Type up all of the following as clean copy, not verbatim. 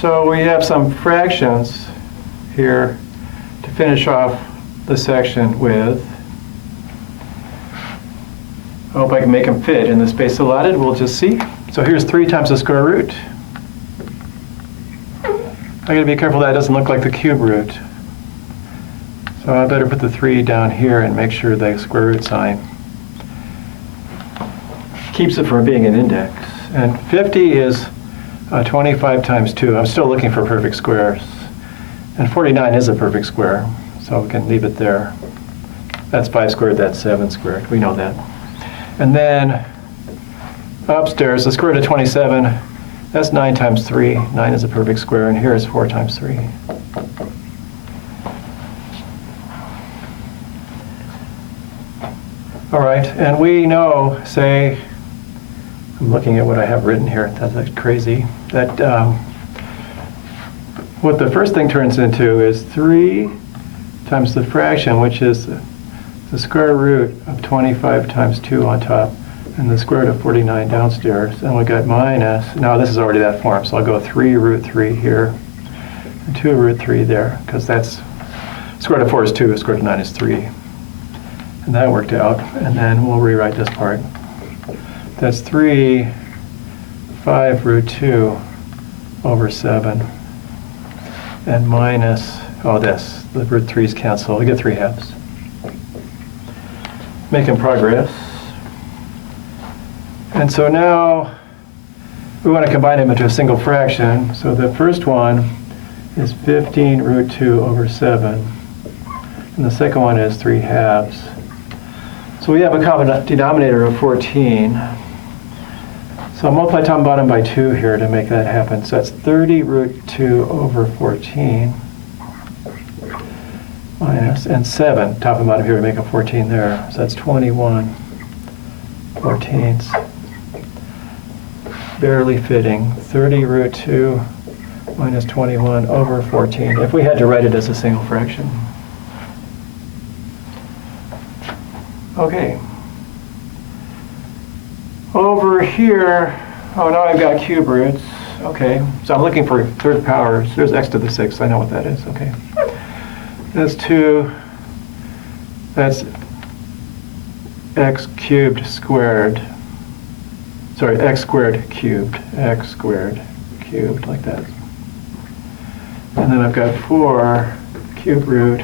So we have some fractions here to finish off the section with. I hope I can make them fit in the space allotted. We'll just see. So here's 3 times the square root. I gotta be careful that it doesn't look like the cube root. So I better put the 3 down here and make sure the square root sign keeps it from being an index. And 50 is 25 times 2. I'm still looking for perfect squares. And 49 is a perfect square, so we can leave it there. That's 5 squared, that's 7 squared. We know that. And then upstairs, the square root of 27, that's 9 times 3. 9 is a perfect square, and here is 4 times 3. All right, and we know, say, I'm looking at what I have written here. That's like crazy. That what the first thing turns into is 3 times the fraction, which is the square root of 25 times 2 on top, and the square root of 49 downstairs. And we got minus, now this is already that form, so I'll go 3 root 3 here, and 2 root 3 there, because that's, square root of 4 is 2, square root of 9 is 3. And that worked out, and then we'll rewrite this part. That's 3, 5 root 2 over 7, and minus, the root 3's cancel. We get 3 halves. Making progress. And so now we want to combine them into a single fraction. So the first one is 15 root 2 over 7, and the second one is 3 halves. So we have a common denominator of 14. So I'll multiply top and bottom by 2 here to make that happen. So that's 30 root 2 over 14 minus, and 7, top and bottom here to make a 14 there. So that's 21 14ths. Barely fitting. 30 root 2 minus 21 over 14, if we had to write it as a single fraction. Okay. Over here, oh, now I've got cube roots. Okay, so I'm looking for third powers. There's x to the 6th. I know what that is. Okay. That's 2. That's x cubed squared. Sorry, x squared cubed. X squared cubed, like that. And then I've got 4 cube root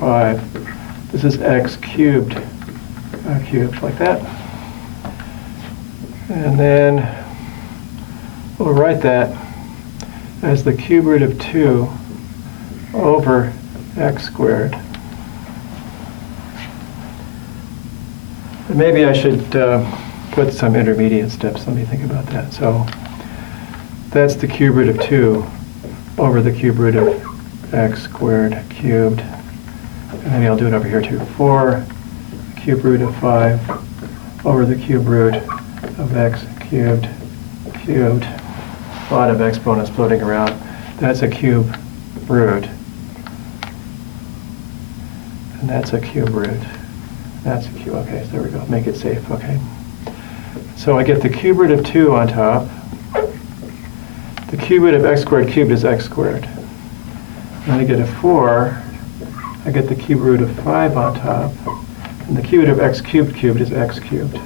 5. This is x cubed. Cubed, like that. And then we'll write that as the cube root of 2 over x squared. And maybe I should put some intermediate steps. Let me think about that. So that's the cube root of 2 over the cube root of x squared cubed. And maybe I'll do it over here too. 4 cube root of 5 over the cube root of x cubed cubed. A lot of exponents floating around. That's a cube root. And that's a cube root. That's a cube. Okay, so there we go. Make it safe. Okay. So I get the cube root of 2 on top. The cube root of x squared cubed is x squared. And I get a 4. I get the cube root of 5 on top. And the cube root of x cubed cubed is x cubed.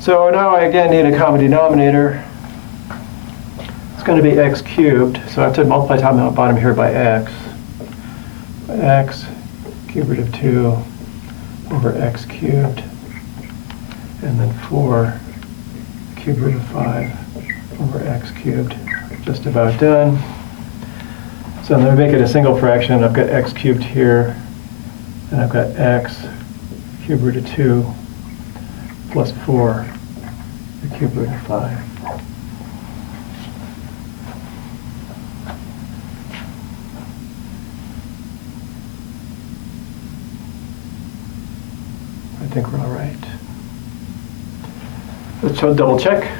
So now I again need a common denominator. It's going to be x cubed. So I have to multiply top and bottom here by x. X cube root of 2 over x cubed. And then 4 cube root of 5 over x cubed. Just about done. So I'm going to make it a single fraction. I've got x cubed here. And I've got x cube root of 2 plus 4, the cube root of 5. I think we're all right. Let's double check.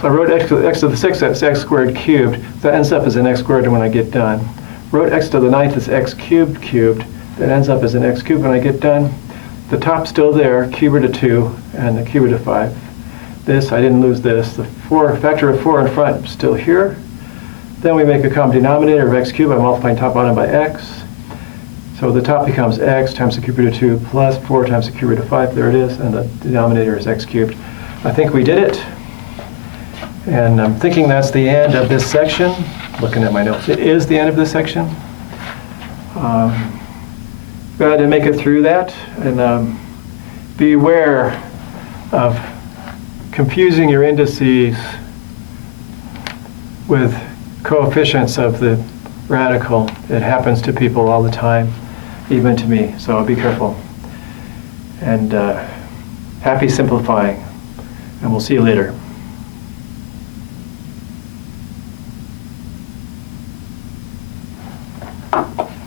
So I wrote x to the 6th, that's x squared cubed. That ends up as an x squared when I get done. Wrote x to the 9th as x cubed cubed. That ends up as an x cubed when I get done. The top's still there, cube root of 2 and the cube root of 5. this, I didn't lose this. The factor of 4 in front is still here. Then we make a common denominator of x cubed by multiplying top bottom by x. So the top becomes x times the cube root of 2 plus 4 times the cube root of 5. There it is, and the denominator is x cubed. I think we did it. And I'm thinking that's the end of this section. Looking at my notes, it is the end of this section. Glad to make it through that, and be aware of confusing your indices with coefficients of the radical. It happens to people all the time, even to me, so be careful. And happy simplifying, and we'll see you later.